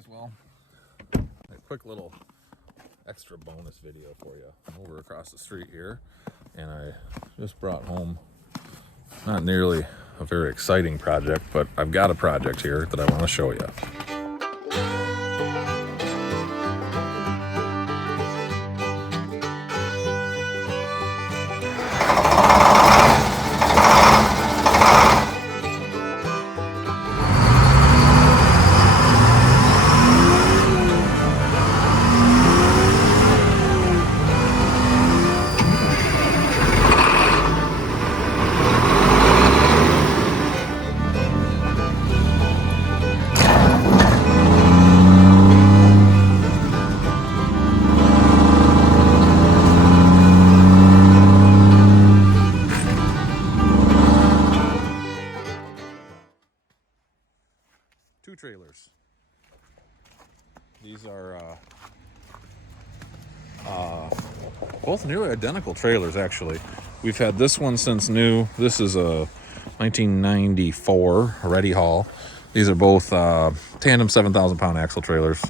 guys, well, a quick little extra bonus video for you. I'm over across the street here, and I just brought home not nearly a very exciting project, but I've got a project here that I want to show you. Two trailers. These are both nearly identical trailers, actually. We've had this one since new. This is a 1994 Ready Haul. These are both tandem 7,000-pound axle trailers,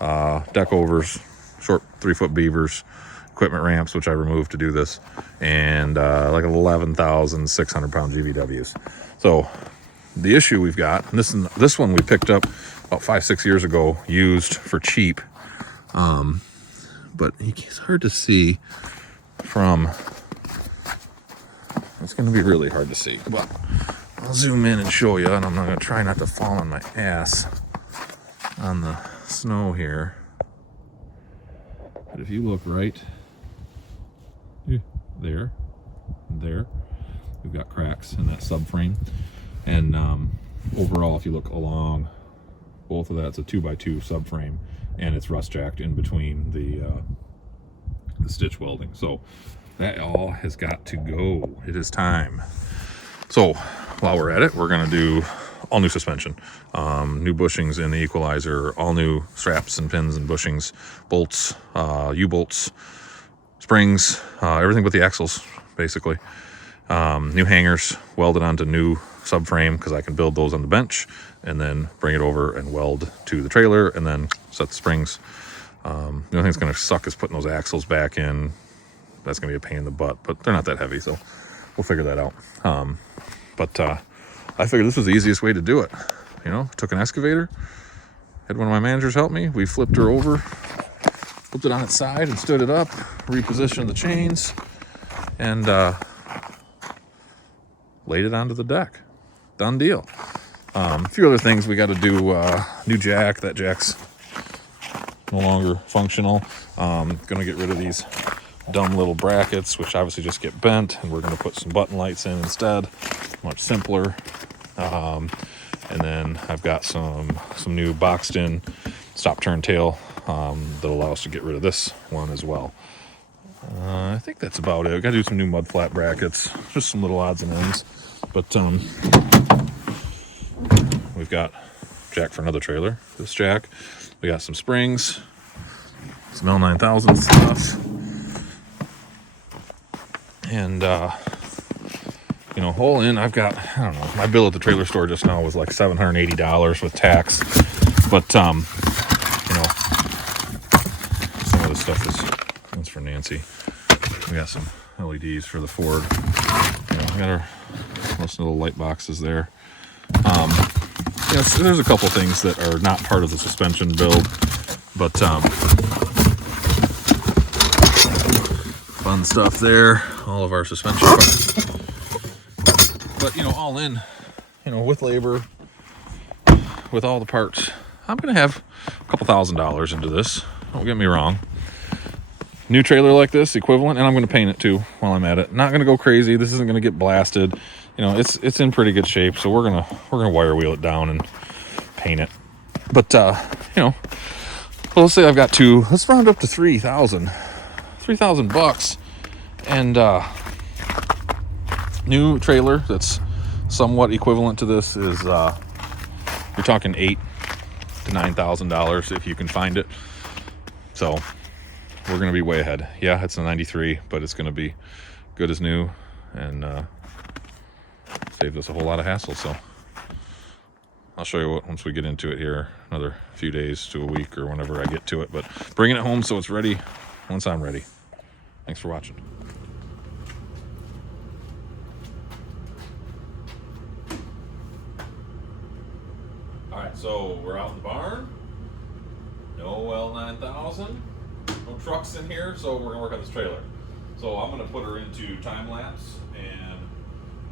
deck overs, short 3-foot beavers, equipment ramps, which I removed to do this, and like 11,600-pound GVWs. So the issue we've got, and this one we picked up about 5-6 years ago, used for cheap, but it's hard to see from, it's going to be really hard to see, but I'll zoom in and show you, and I'm going to try not to fall on my ass on the snow here. But if you look right there, we've got cracks in that subframe. And overall, if you look along both of that, it's a 2x2 subframe, and it's rust jacked in between the stitch welding. So that all has got to go. It is time. So while we're at it, we're going to do all new suspension, new bushings in the equalizer, all new straps and pins and bushings, bolts, U-bolts, springs, everything but the axles, basically. New hangers welded onto new subframe, because I can build those on the bench and then bring it over and weld to the trailer and then set the springs. The only thing that's going to suck is putting those axles back in. That's going to be a pain in the butt, but they're not that heavy, so we'll figure that out. But I figured this was the easiest way to do it. You know, took an excavator, had one of my managers help me. We flipped her over, flipped it on its side and stood it up, repositioned the chains, and laid it onto the deck. Done deal. A few other things we got to do. New jack. That jack's no longer functional. Gonna get rid of these dumb little brackets, which obviously just get bent, and we're gonna put some button lights in instead. Much simpler. And then I've got some new boxed in stop turn tail that'll allow us to get rid of this one as well. I think that's about it. Got to do some new mud flat brackets, just some little odds and ends. But we've got jack for another trailer. This jack. We got some springs, some L9000 stuff, and you know, all in, I've got, I don't know, my bill at the trailer store just now was like $780 with tax. But you know, some of this stuff that's for Nancy. We got some LEDs for the Ford. You know, we got our most little light boxes there. Yeah, so there's a couple things that are not part of the suspension build, but fun stuff there. All of our suspension parts. But you know, all in, you know, with labor, with all the parts, I'm gonna have a couple $1,000s into this. Don't get me wrong. New trailer like this, equivalent, and I'm going to paint it too while I'm at it. Not going to go crazy. This isn't going to get blasted. You know, it's in pretty good shape, so we're gonna wire wheel it down and paint it. But you know, well, let's say I've got two. Let's round up to $3,000 bucks, and new trailer that's somewhat equivalent to this is you're talking $8,000 to $9,000 if you can find it. So we're going to be way ahead. Yeah, it's a 93, but it's going to be good as new and saved us a whole lot of hassle. So I'll show you what once we get into it here, another few days to a week or whenever I get to it, but bringing it home so it's ready once I'm ready. Thanks for watching. All right, so we're out in the barn. No L9000, no trucks in here, so we're gonna work on this trailer. So I'm gonna put her into time lapse, and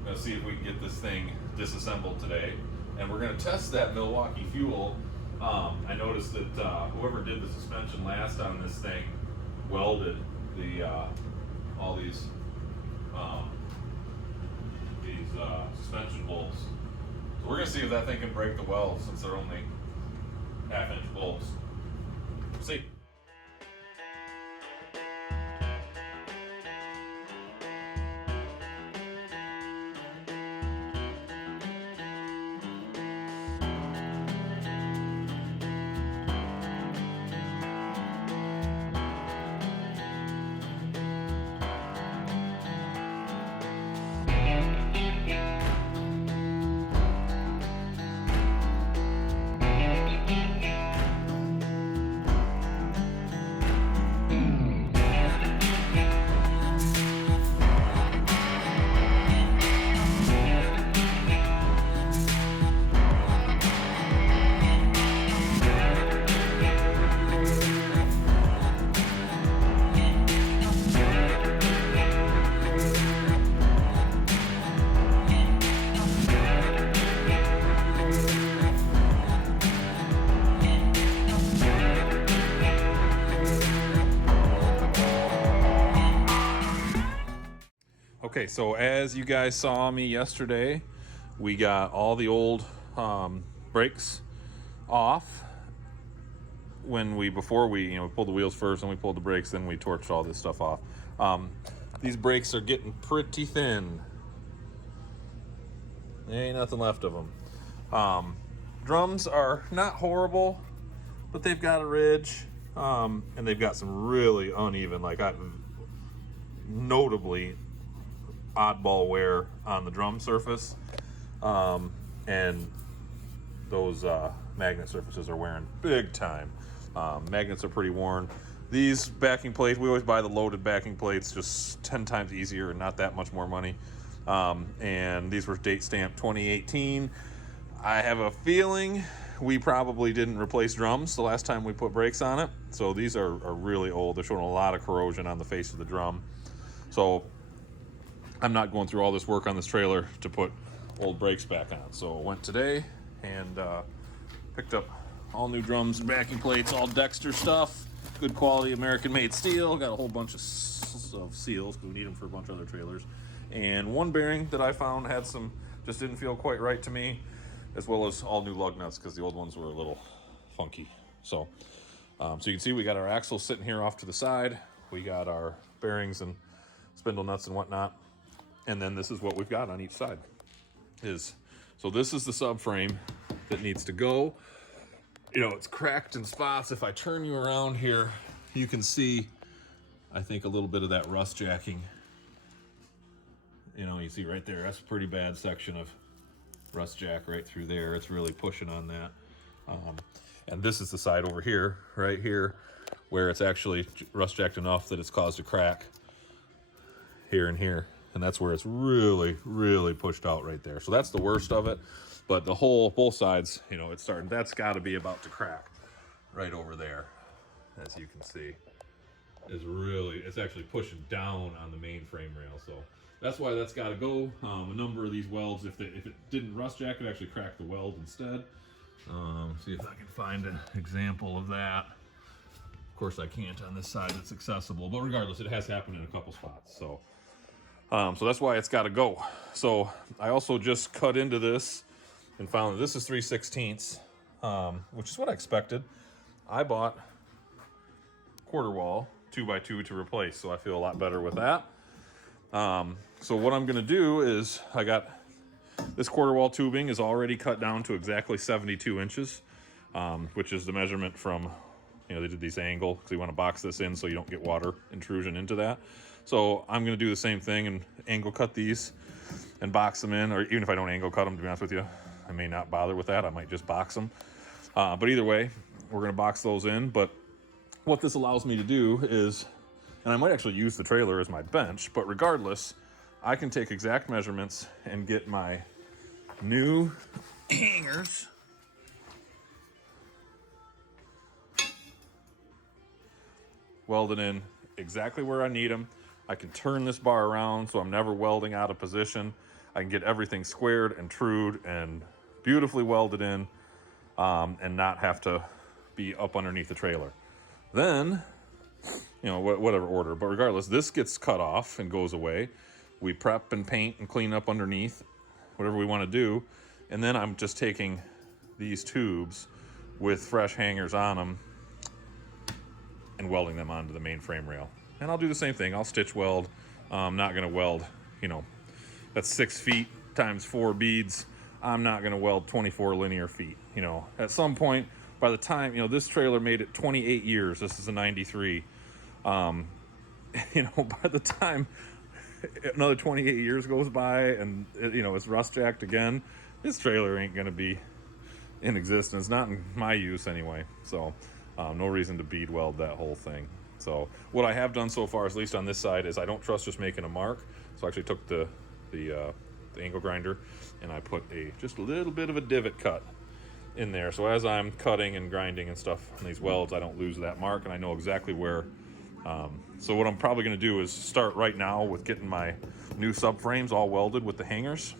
I'm gonna see if we can get this thing disassembled today. And we're gonna test that Milwaukee fuel. I noticed that whoever did the suspension last on this thing welded the all these suspension bolts. So we're gonna see if that thing can break the weld since they're only 1/2-inch bolts. See. Okay, so as you guys saw me yesterday, we got all the old brakes off before we pulled the wheels first, and we pulled the brakes, then we torched all this stuff off. These brakes are getting pretty thin. There ain't nothing left of them. Drums are not horrible, but they've got a ridge, and they've got some really uneven, notably oddball wear on the drum surface, and those magnet surfaces are wearing big time. Magnets are pretty worn. These backing plates, we always buy the loaded backing plates, just 10 times easier and not that much more money. And these were date stamped 2018. I have a feeling we probably didn't replace drums the last time we put brakes on it, so these are really old. They're showing a lot of corrosion on the face of the drum. So I'm not going through all this work on this trailer to put old brakes back on. So I went today and picked up all new drums and backing plates, all Dexter stuff, good quality American-made steel. Got a whole bunch of seals because we need them for a bunch of other trailers. And one bearing that I found had just didn't feel quite right to me, as well as all new lug nuts because the old ones were a little funky. So you can see we got our axles sitting here off to the side. We got our bearings and spindle nuts and whatnot. And then this is what we've got on each side. So this is the subframe that needs to go. It's cracked in spots. If I turn you around here, you can see, I think, a little bit of that rust jacking. You see right there, that's a pretty bad section of rust jack right through there. It's really pushing on that. And this is the side over here, right here, where it's actually rust jacked enough that it's caused a crack here and here. And that's where it's really, really pushed out right there. So that's the worst of it. But both sides, it's starting, that's got to be about to crack right over there, as you can see. It's actually pushing down on the main frame rail. So that's why that's got to go. A number of these welds, if it didn't rust jack, it actually cracked the weld instead. See if I can find an example of that. Of course I can't on this side that's accessible, but regardless, it has happened in a couple spots. So that's why it's got to go. So I also just cut into this and found that this is 3/16, which is what I expected. I bought quarter wall 2x2 to replace, so I feel a lot better with that. So what I'm gonna do is, I got this quarter wall tubing is already cut down to exactly 72 inches, which is the measurement from, they did these angle because you want to box this in so you don't get water intrusion into that. So I'm going to do the same thing and angle cut these and box them in, or even if I don't angle cut them, to be honest with you, I may not bother with that. I might just box them. But either way, we're going to box those in. But what this allows me to do is, and I might actually use the trailer as my bench, but regardless, I can take exact measurements and get my new hangers welded in exactly where I need them. I can turn this bar around so I'm never welding out of position. I can get everything squared and trued and beautifully welded in, and not have to be up underneath the trailer. Then, you know, whatever order, but regardless, this gets cut off and goes away. We prep and paint and clean up underneath, whatever we want to do. And then I'm just taking these tubes with fresh hangers on them and welding them onto the main frame rail. And I'll do the same thing. I'll stitch weld. I'm not going to weld, you know, that's 6 feet times 4 beads. I'm not going to weld 24 linear feet. You know, at some point, by the time, you know, this trailer made it 28 years. This is a 93. You know, by the time another 28 years goes by and, you know, it's rust jacked again, this trailer ain't going to be in existence, not in my use anyway. So no reason to bead weld that whole thing. So what I have done so far, at least on this side, is I don't trust just making a mark. So I actually took the angle grinder and I put just a little bit of a divot cut in there. So as I'm cutting and grinding and stuff on these welds, I don't lose that mark and I know exactly where. So what I'm probably going to do is start right now with getting my new subframes all welded with the hangers.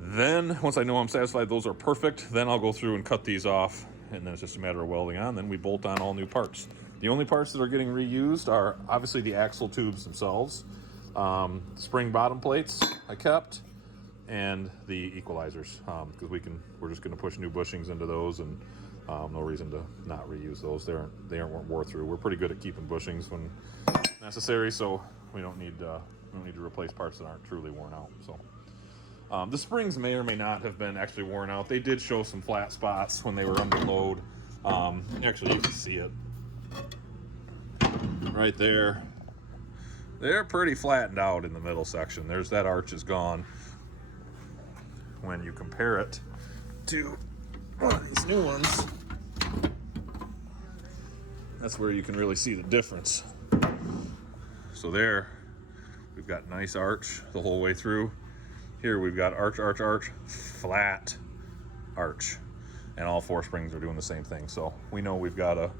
Then once I know I'm satisfied those are perfect, then I'll go through and cut these off, and then it's just a matter of welding on. Then we bolt on all new parts. The only parts that are getting reused are obviously the axle tubes themselves, spring bottom plates I kept, and the equalizers, because we're just going to push new bushings into those, and no reason to not reuse those. They aren't wore through. We're pretty good at keeping bushings when necessary, so we don't need to replace parts that aren't truly worn out. So the springs may or may not have been actually worn out. They did show some flat spots when they were under load. Actually, you can see it right there. They're pretty flattened out in the middle section. There's that arch is gone. When you compare it to one of these new ones, that's where you can really see the difference. So there, we've got nice arch the whole way through. Here we've got arch, arch, arch, flat arch. And all 4 springs are doing the same thing. So we know we've got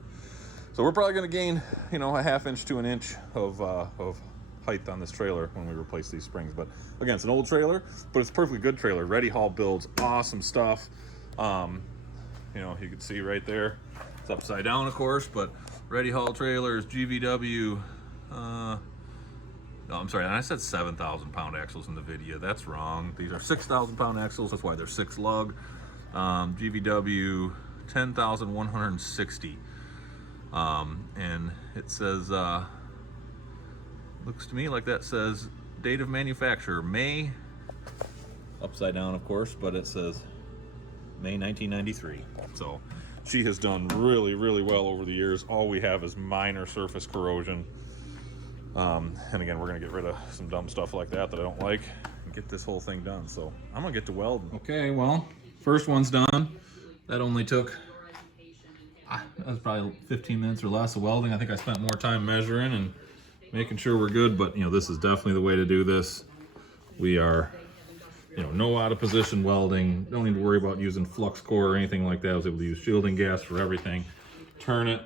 so we're probably gonna gain, you know, a 1/2 inch to an inch of height on this trailer when we replace these springs. But again, it's an old trailer, but it's a perfectly good trailer. Ready Haul builds awesome stuff. You know, you can see right there, it's upside down, of course, but Ready Haul trailers, GVW. No, I'm sorry, I said 7,000 pound axles in the video. That's wrong. These are 6,000 pound axles. That's why they're 6 lug. GVW 10,160. And it says, looks to me like that says date of manufacture, May, upside down, of course, but it says May 1993. So she has done really, really well over the years. All we have is minor surface corrosion. And again, we're gonna get rid of some dumb stuff like that I don't like and get this whole thing done. So I'm gonna get to welding. Okay, well, first one's done. That only took, that was probably 15 minutes or less of welding. I think I spent more time measuring and making sure we're good, but you know, this is definitely the way to do this. We are, you know, no out of position welding. Don't need to worry about using flux core or anything like that. I was able to use shielding gas for everything. Turn it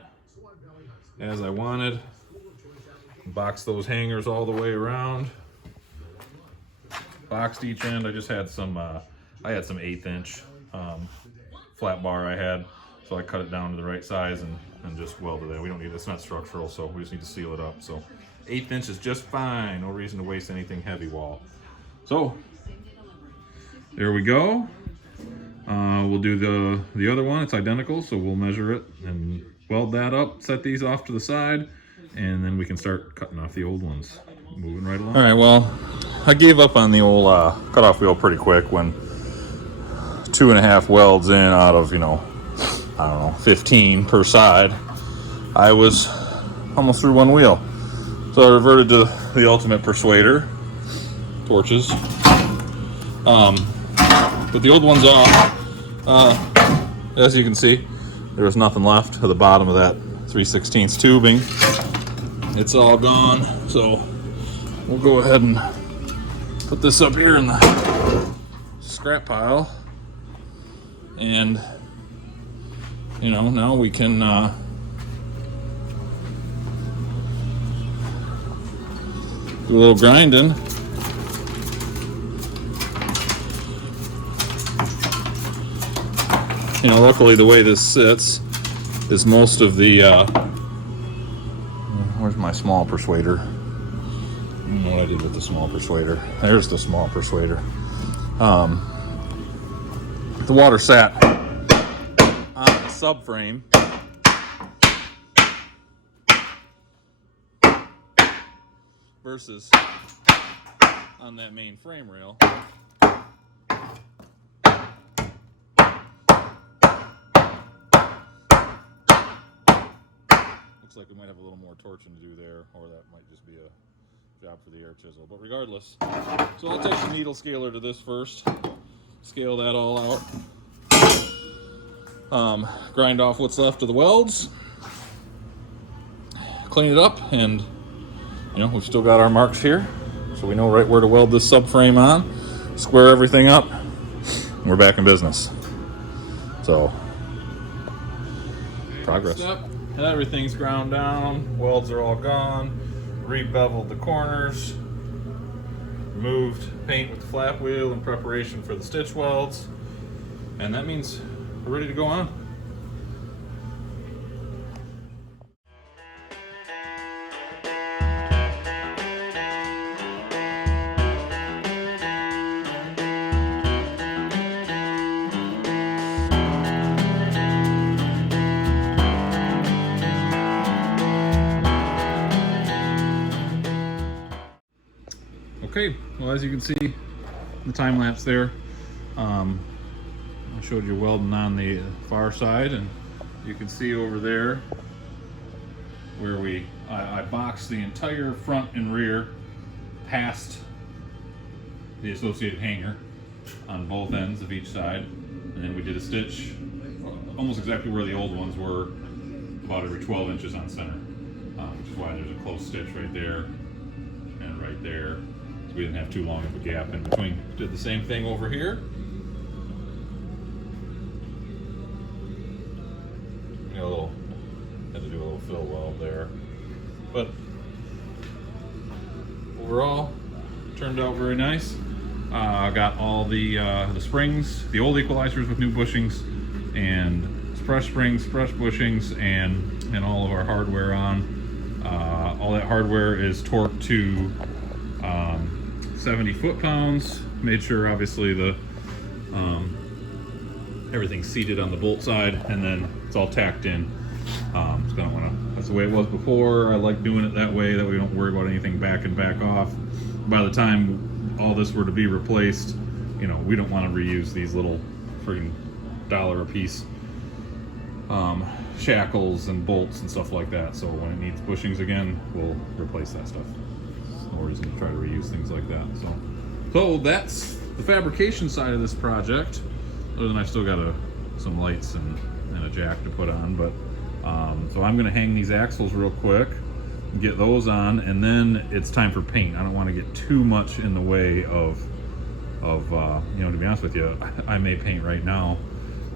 as I wanted. Box those hangers all the way around. Boxed each end. I just had some, I had some 1/8 inch flat bar I had, so I cut it down to the right size and just welded it. We don't need, it's not structural, so we just need to seal it up. So 1/8 inch is just fine. No reason to waste anything heavy wall. So there we go. We'll do the other one. It's identical, so we'll measure it and weld that up, set these off to the side, and then we can start cutting off the old ones. Moving right along. All right, well, I gave up on the old cutoff wheel pretty quick when 2.5 welds in out of, you know, I don't know, 15 per side. I was almost through 1 wheel. So I reverted to the ultimate persuader, torches. put the old ones off. As you can see, there was nothing left at the bottom of that 3/16 tubing. It's all gone, so we'll go ahead and put this up here in the scrap pile. And, you know, now we can do a little grinding. You know, luckily the way this sits is most of the, where's my small persuader? I don't know what I did with the small persuader. There's the small persuader. The water sat on the subframe. Versus on that main frame rail. Looks like we might have a little more torching to do there, or that might just be a job for the air chisel. But regardless, so I'll take the needle scaler to this first, scale that all out, grind off what's left of the welds, clean it up, and you know, we've still got our marks here, so we know right where to weld this subframe on, square everything up, and we're back in business. So, progress. Everything's ground down, welds are all gone, re-beveled the corners, removed paint with the flap wheel in preparation for the stitch welds, and that means we're ready to go on. Okay, well, as you can see in the time lapse there, I showed you welding on the far side, and you can see over there where I boxed the entire front and rear past the associated hanger on both ends of each side, and then we did a stitch almost exactly where the old ones were, about every 12 inches on center, which is why there's a close stitch right there and right there. We didn't have too long of a gap in between. Did the same thing over here. You know, had to do a little fill weld there, but overall turned out very nice. Got all the springs, the old equalizers with new bushings, and fresh springs, fresh bushings, and all of our hardware on. All that hardware is torqued to 70 foot-pounds. Made sure obviously the everything's seated on the bolt side, and then it's all tacked in. That's the way it was before. I like doing it that way we don't worry about anything back and back off. By the time all this were to be replaced, you know, we don't want to reuse these little freaking $1 a piece shackles and bolts and stuff like that. So when it needs bushings again, we'll replace that stuff. No reason to try to reuse things like that. So that's the fabrication side of this project. Other than I've still got some lights and a jack to put on, but so I'm going to hang these axles real quick, get those on, and then it's time for paint. I don't want to get too much in the way of you know, to be honest with you, I may paint right now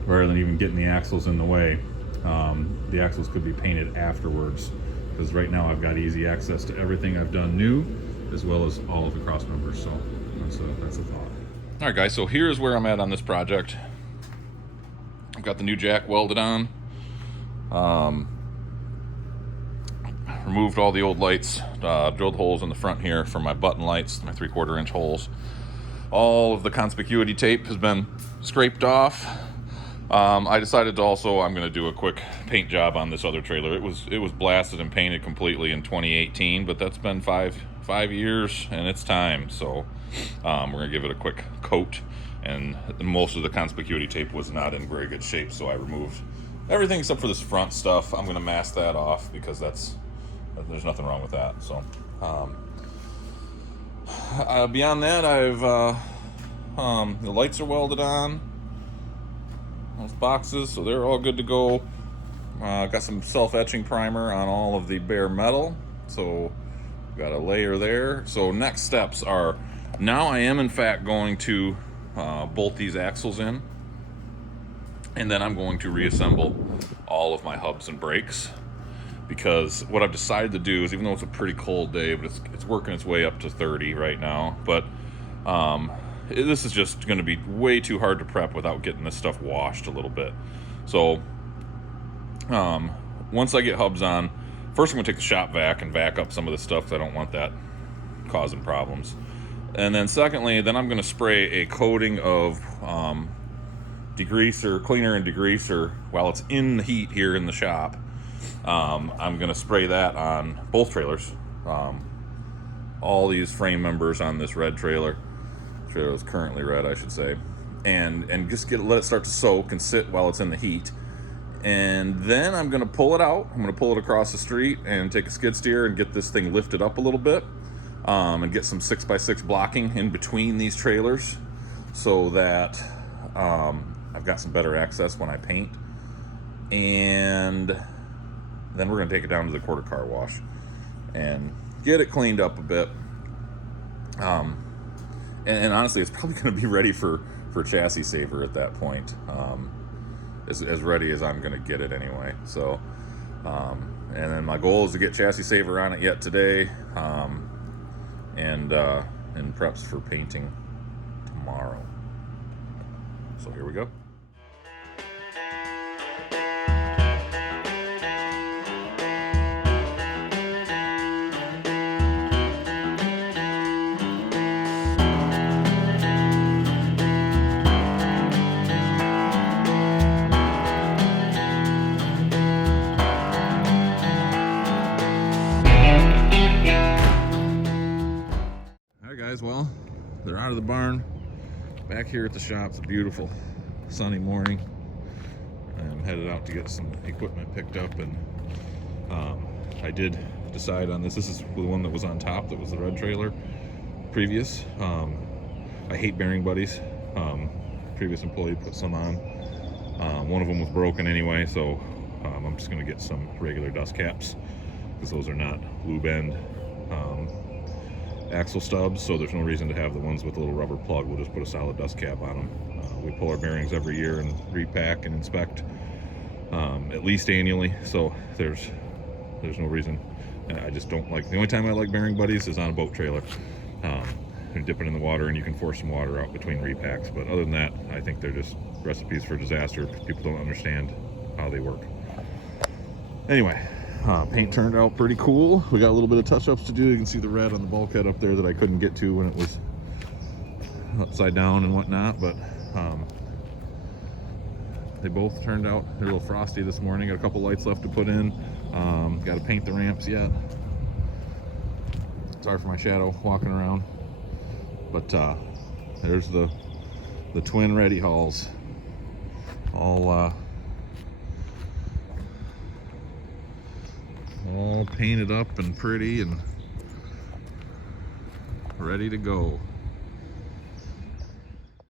rather than even getting the axles in the way. The axles could be painted afterwards, because right now I've got easy access to everything I've done new, as well as all of the cross members. So that's a thought. All right, guys, so here's where I'm at on this project. I've got the new jack welded on. Removed all the old lights, drilled holes in the front here for my button lights, my 3/4 inch holes. All of the conspicuity tape has been scraped off. I decided to also, I'm going to do a quick paint job on this other trailer. It was blasted and painted completely in 2018, but that's been five years, and it's time. So we're going to give it a quick coat, and most of the conspicuity tape was not in very good shape, so I removed everything except for this front stuff. I'm going to mask that off because there's nothing wrong with that. So beyond that, The lights are welded on, those boxes, so they're all good to go. Got some self-etching primer on all of the bare metal, so got a layer there. So next steps are, now I am in fact going to bolt these axles in, and then I'm going to reassemble all of my hubs and brakes, because what I've decided to do is, even though it's a pretty cold day, but it's working its way up to 30 right now, but this is just going to be way too hard to prep without getting this stuff washed a little bit. So once I get hubs on, first I'm going to take the shop vac and vac up some of the stuff, because I don't want that causing problems. And then secondly, then I'm going to spray a coating of degreaser, cleaner and degreaser while it's in the heat here in the shop. I'm going to spray that on both trailers. All these frame members on this red trailer. Trailer is currently red, I should say. And just let it start to soak and sit while it's in the heat. And then I'm going to pull it out. I'm going to pull it across the street and take a skid steer and get this thing lifted up a little bit. And get some 6x6 blocking in between these trailers, so that I've got some better access when I paint. And then we're going to take it down to the quarter car wash and get it cleaned up a bit. And honestly, it's probably going to be ready for chassis saver at that point. As ready as I'm going to get it anyway. So, and then my goal is to get chassis saver on it yet today, and preps for painting tomorrow. So here we go. Well, they're out of the barn, back here at the shop. It's a beautiful sunny morning. I'm headed out to get some equipment picked up, and I did decide on this. This is the one that was on top, that was the red trailer previous. I hate bearing buddies. Previous employee put some on. One of them was broken anyway, so I'm just going to get some regular dust caps, because those are not lube end axle stubs, so there's no reason to have the ones with the little rubber plug. We'll just put a solid dust cap on them. We pull our bearings every year and repack and inspect at least annually, so there's no reason. And I just don't like, the only time I like bearing buddies is on a boat trailer. You dip it in the water and you can force some water out between repacks, but other than that, I think they're just recipes for disaster. People don't understand how they work. Anyway, paint turned out pretty cool. We got a little bit of touch-ups to do. You can see the red on the bulkhead up there that I couldn't get to when it was upside down and whatnot, but they both turned out, they're a little frosty this morning. Got a couple lights left to put in. Got to paint the ramps yet. Sorry for my shadow walking around, but there's the twin ready hauls, all painted up and pretty and ready to go.